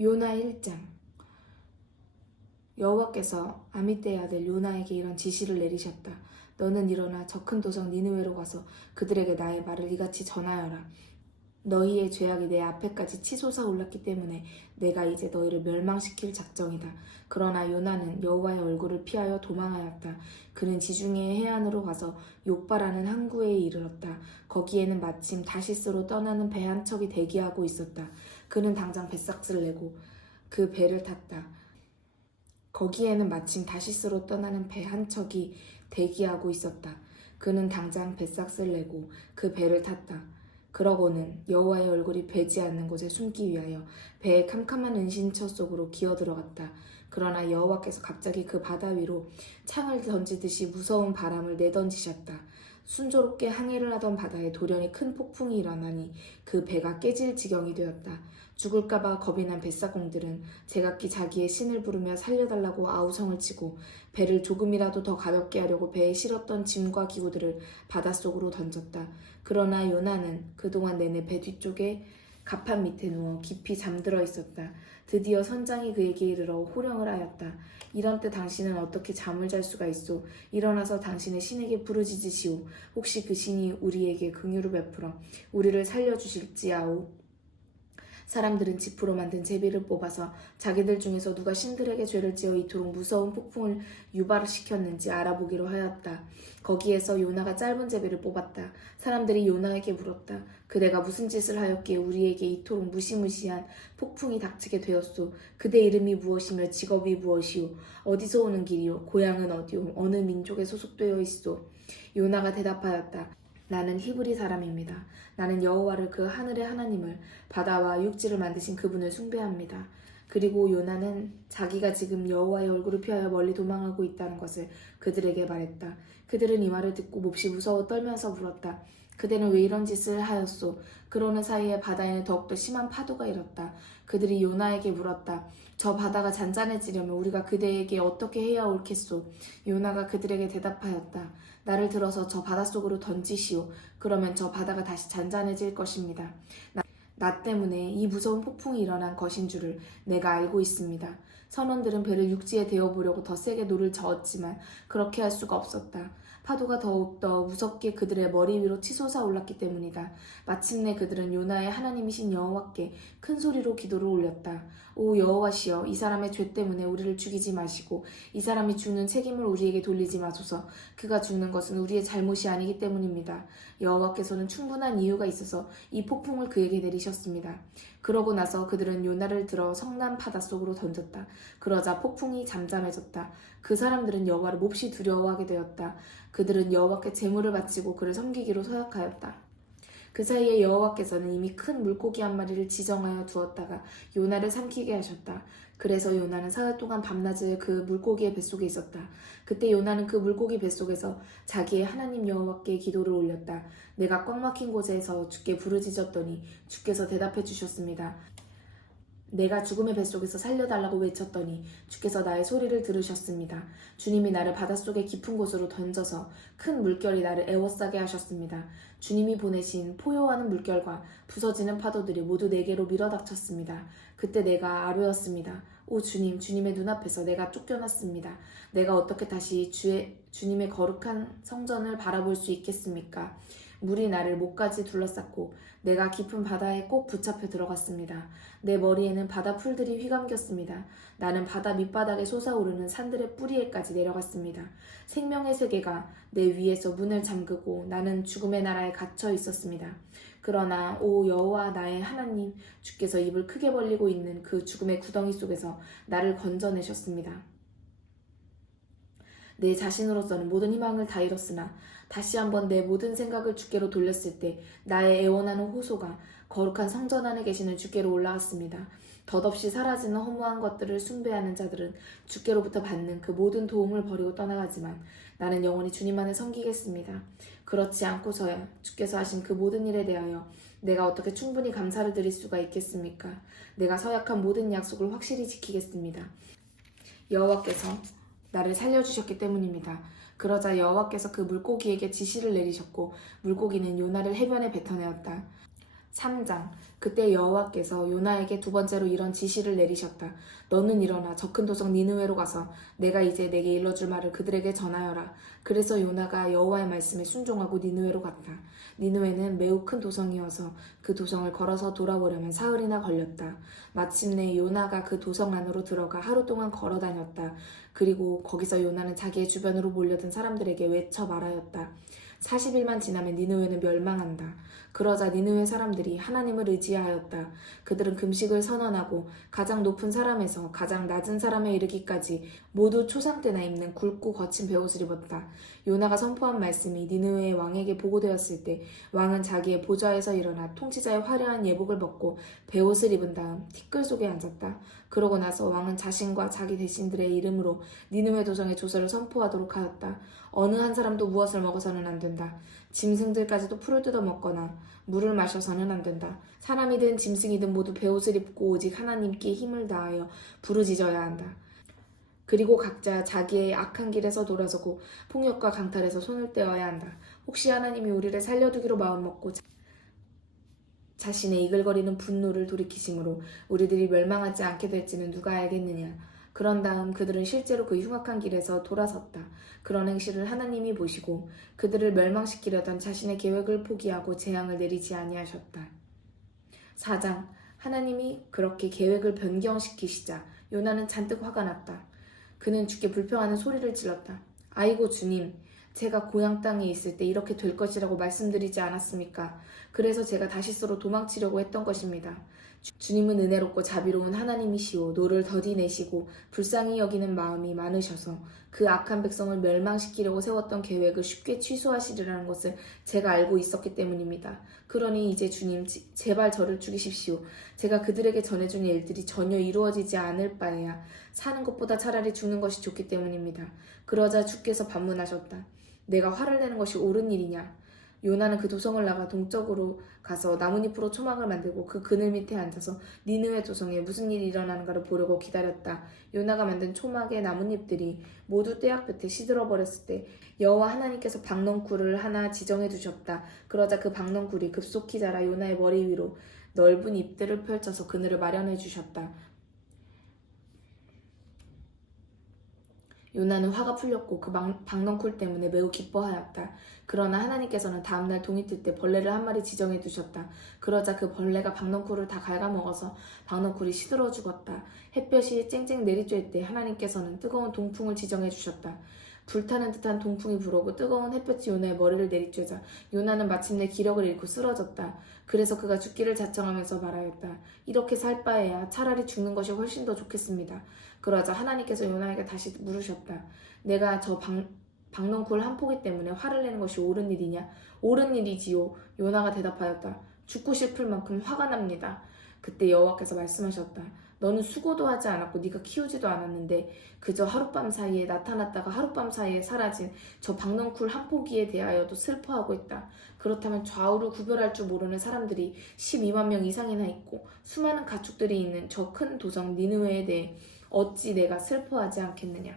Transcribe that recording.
요나 1장. 여호와께서 아미떼의 아들 요나에게 이런 지시를 내리셨다. 너는 일어나 저 큰 도성 니느웨로 가서 그들에게 나의 말을 이같이 전하여라. 너희의 죄악이 내 앞에까지 치솟아 올랐기 때문에 내가 이제 너희를 멸망시킬 작정이다. 그러나 요나는 여호와의 얼굴을 피하여 도망하였다. 그는 지중해의 해안으로 가서 욥바라는 항구에 이르렀다. 거기에는 마침 다시스로 떠나는 배 한 척이 대기하고 있었다. 그는 당장 뱃삭스를 내고 그 배를 탔다. 거기에는 마침 다시스로 떠나는 배 한 척이 대기하고 있었다. 그는 당장 뱃삭스를 내고 그 배를 탔다. 그러고는 여호와의 얼굴이 배지 않는 곳에 숨기 위하여 배의 캄캄한 은신처 속으로 기어들어갔다. 그러나 여호와께서 갑자기 그 바다 위로 창을 던지듯이 무서운 바람을 내던지셨다. 순조롭게 항해를 하던 바다에 돌연히 큰 폭풍이 일어나니 그 배가 깨질 지경이 되었다. 죽을까봐 겁이 난 뱃사공들은 제각기 자기의 신을 부르며 살려달라고 아우성을 치고 배를 조금이라도 더 가볍게 하려고 배에 실었던 짐과 기구들을 바닷속으로 던졌다. 그러나 요나는 그동안 내내 배 뒤쪽에 갑판 밑에 누워 깊이 잠들어 있었다. 드디어 선장이 그에게 이르러 호령을 하였다. 이런 때 당신은 어떻게 잠을 잘 수가 있소? 일어나서 당신의 신에게 부르짖으시오. 혹시 그 신이 우리에게 긍휼을 베풀어 우리를 살려주실지아오. 사람들은 지프로 만든 제비를 뽑아서 자기들 중에서 누가 신들에게 죄를 지어 이토록 무서운 폭풍을 유발시켰는지 알아보기로 하였다. 거기에서 요나가 짧은 제비를 뽑았다. 사람들이 요나에게 물었다. 그대가 무슨 짓을 하였기에 우리에게 이토록 무시무시한 폭풍이 닥치게 되었소? 그대 이름이 무엇이며 직업이 무엇이오? 어디서 오는 길이오? 고향은 어디오? 어느 민족에 소속되어 있소? 요나가 대답하였다. 나는 히브리 사람입니다. 나는 여호와를 그 하늘의 하나님을 바다와 육지를 만드신 그분을 숭배합니다. 그리고 요나는 자기가 지금 여호와의 얼굴을 피하여 멀리 도망하고 있다는 것을 그들에게 말했다. 그들은 이 말을 듣고 몹시 무서워 떨면서 물었다. 그대는 왜 이런 짓을 하였소? 그러는 사이에 바다에는 더욱더 심한 파도가 일었다. 그들이 요나에게 물었다. 저 바다가 잔잔해지려면 우리가 그대에게 어떻게 해야 옳겠소? 요나가 그들에게 대답하였다. 나를 들어서 저 바닷속으로 던지시오. 그러면 저 바다가 다시 잔잔해질 것입니다. 나 때문에 이 무서운 폭풍이 일어난 것인 줄을 내가 알고 있습니다. 선원들은 배를 육지에 대어보려고 더 세게 노를 저었지만 그렇게 할 수가 없었다. 파도가 더욱더 무섭게 그들의 머리 위로 치솟아 올랐기 때문이다. 마침내 그들은 요나의 하나님이신 여호와께 큰 소리로 기도를 올렸다. 오 여호와시여, 이 사람의 죄 때문에 우리를 죽이지 마시고 이 사람이 죽는 책임을 우리에게 돌리지 마소서. 그가 죽는 것은 우리의 잘못이 아니기 때문입니다. 여호와께서는 충분한 이유가 있어서 이 폭풍을 그에게 내리셨습니다. 그러고 나서 그들은 요나를 들어 성난 바닷속으로 던졌다. 그러자 폭풍이 잠잠해졌다. 그 사람들은 여호와를 몹시 두려워하게 되었다. 그들은 여호와께 제물을 바치고 그를 섬기기로 서약하였다. 그 사이에 여호와께서는 이미 큰 물고기 한 마리를 지정하여 두었다가 요나를 삼키게 하셨다. 그래서 요나는 사흘 동안 밤낮을 그 물고기의 뱃속에 있었다. 그때 요나는 그 물고기 뱃속에서 자기의 하나님 여호와께 기도를 올렸다. 내가 꽉 막힌 곳에서 주께 부르짖었더니 주께서 대답해 주셨습니다. 내가 죽음의 뱃속에서 살려달라고 외쳤더니 주께서 나의 소리를 들으셨습니다. 주님이 나를 바닷속의 깊은 곳으로 던져서 큰 물결이 나를 에워싸게 하셨습니다. 주님이 보내신 포효하는 물결과 부서지는 파도들이 모두 내게로 밀어닥쳤습니다. 그때 내가 아뢰었습니다. 오 주님, 주님의 눈앞에서 내가 쫓겨났습니다. 내가 어떻게 다시 주님의 거룩한 성전을 바라볼 수 있겠습니까? 물이 나를 목까지 둘러쌌고 내가 깊은 바다에 꼭 붙잡혀 들어갔습니다. 내 머리에는 바다 풀들이 휘감겼습니다. 나는 바다 밑바닥에 솟아오르는 산들의 뿌리에까지 내려갔습니다. 생명의 세계가 내 위에서 문을 잠그고 나는 죽음의 나라에 갇혀 있었습니다. 그러나 오 여호와 나의 하나님, 주께서 입을 크게 벌리고 있는 그 죽음의 구덩이 속에서 나를 건져내셨습니다. 내 자신으로서는 모든 희망을 다 잃었으나 다시 한번 내 모든 생각을 주께로 돌렸을 때 나의 애원하는 호소가 거룩한 성전 안에 계시는 주께로 올라왔습니다. 덧없이 사라지는 허무한 것들을 숭배하는 자들은 주께로부터 받는 그 모든 도움을 버리고 떠나가지만 나는 영원히 주님만을 섬기겠습니다. 그렇지 않고서야 주께서 하신 그 모든 일에 대하여 내가 어떻게 충분히 감사를 드릴 수가 있겠습니까? 내가 서약한 모든 약속을 확실히 지키겠습니다. 여호와께서 나를 살려주셨기 때문입니다. 그러자 여호와께서 그 물고기에게 지시를 내리셨고 물고기는 요나를 해변에 뱉어내었다. 3장. 그때 여호와께서 요나에게 두 번째로 이런 지시를 내리셨다. 너는 일어나 저 큰 도성 니느웨로 가서 내가 이제 내게 일러줄 말을 그들에게 전하여라. 그래서 요나가 여호와의 말씀에 순종하고 니느웨로 갔다. 니느웨는 매우 큰 도성이어서 그 도성을 걸어서 돌아오려면 사흘이나 걸렸다. 마침내 요나가 그 도성 안으로 들어가 하루 동안 걸어 다녔다. 그리고 거기서 요나는 자기의 주변으로 몰려든 사람들에게 외쳐 말하였다. 40일만 지나면 니느웨는 멸망한다. 그러자 니느웨 사람들이 하나님을 의지하였다. 그들은 금식을 선언하고 가장 높은 사람에서 가장 낮은 사람에 이르기까지 모두 초상 때나 입는 굵고 거친 베옷을 입었다. 요나가 선포한 말씀이 니느웨의 왕에게 보고되었을 때 왕은 자기의 보좌에서 일어나 통치자의 화려한 예복을 벗고 베옷을 입은 다음 티끌 속에 앉았다. 그러고 나서 왕은 자신과 자기 대신들의 이름으로 니느웨 도성의 조서를 선포하도록 하였다. 어느 한 사람도 무엇을 먹어서는 안 된다. 짐승들까지도 풀을 뜯어 먹거나 물을 마셔서는 안 된다. 사람이든 짐승이든 모두 베옷을 입고 오직 하나님께 힘을 다하여 부르짖어야 한다. 그리고 각자 자기의 악한 길에서 돌아서고 폭력과 강탈에서 손을 떼어야 한다. 혹시 하나님이 우리를 살려두기로 마음먹고 자신의 이글거리는 분노를 돌이키심으로 우리들이 멸망하지 않게 될지는 누가 알겠느냐. 그런 다음 그들은 실제로 그 흉악한 길에서 돌아섰다. 그런 행실을 하나님이 보시고 그들을 멸망시키려던 자신의 계획을 포기하고 재앙을 내리지 아니하셨다. 4장. 하나님이 그렇게 계획을 변경시키시자 요나는 잔뜩 화가 났다. 그는 주께 불평하는 소리를 질렀다. 아이고 주님, 제가 고향 땅에 있을 때 이렇게 될 것이라고 말씀드리지 않았습니까? 그래서 제가 다시스로 도망치려고 했던 것입니다. 주님은 은혜롭고 자비로운 하나님이시오 노를 더디 내시고 불쌍히 여기는 마음이 많으셔서 그 악한 백성을 멸망시키려고 세웠던 계획을 쉽게 취소하시리라는 것을 제가 알고 있었기 때문입니다. 그러니 이제 주님 제발 저를 죽이십시오. 제가 그들에게 전해준 일들이 전혀 이루어지지 않을 바에야 사는 것보다 차라리 죽는 것이 좋기 때문입니다. 그러자 주께서 반문하셨다. 내가 화를 내는 것이 옳은 일이냐? 요나는 그 도성을 나가 동쪽으로 가서 나뭇잎으로 초막을 만들고 그 그늘 밑에 앉아서 니느웨 도성에 무슨 일이 일어나는가를 보려고 기다렸다. 요나가 만든 초막의 나뭇잎들이 모두 떼약볕에 시들어 버렸을 때 여호와 하나님께서 박넝쿨을 하나 지정해 두셨다. 그러자 그 박넝쿨이 급속히 자라 요나의 머리 위로 넓은 잎들을 펼쳐서 그늘을 마련해 주셨다. 요나는 화가 풀렸고 그 박넝쿨 때문에 매우 기뻐하였다. 그러나 하나님께서는 다음날 동이 뜰 때 벌레를 한 마리 지정해 두셨다. 그러자 그 벌레가 박넝쿨을 다 갉아먹어서 박넝쿨이 시들어 죽었다. 햇볕이 쨍쨍 내리쬐을 때 하나님께서는 뜨거운 동풍을 지정해 주셨다. 불타는 듯한 동풍이 불어오고 뜨거운 햇볕이 요나의 머리를 내리쬐자 요나는 마침내 기력을 잃고 쓰러졌다. 그래서 그가 죽기를 자청하면서 말하였다. 이렇게 살 바에야 차라리 죽는 것이 훨씬 더 좋겠습니다. 그러자 하나님께서 요나에게 다시 물으셨다. 내가 저 박넝쿨 한 포기 때문에 화를 내는 것이 옳은 일이냐? 옳은 일이지요. 요나가 대답하였다. 죽고 싶을 만큼 화가 납니다. 그때 여호와께서 말씀하셨다. 너는 수고도 하지 않았고 네가 키우지도 않았는데 그저 하룻밤 사이에 나타났다가 하룻밤 사이에 사라진 저 박넝쿨 한 포기에 대하여도 슬퍼하고 있다. 그렇다면 좌우를 구별할 줄 모르는 사람들이 12만 명 이상이나 있고 수많은 가축들이 있는 저 큰 도성 니느웨에 대해 어찌 내가 슬퍼하지 않겠느냐.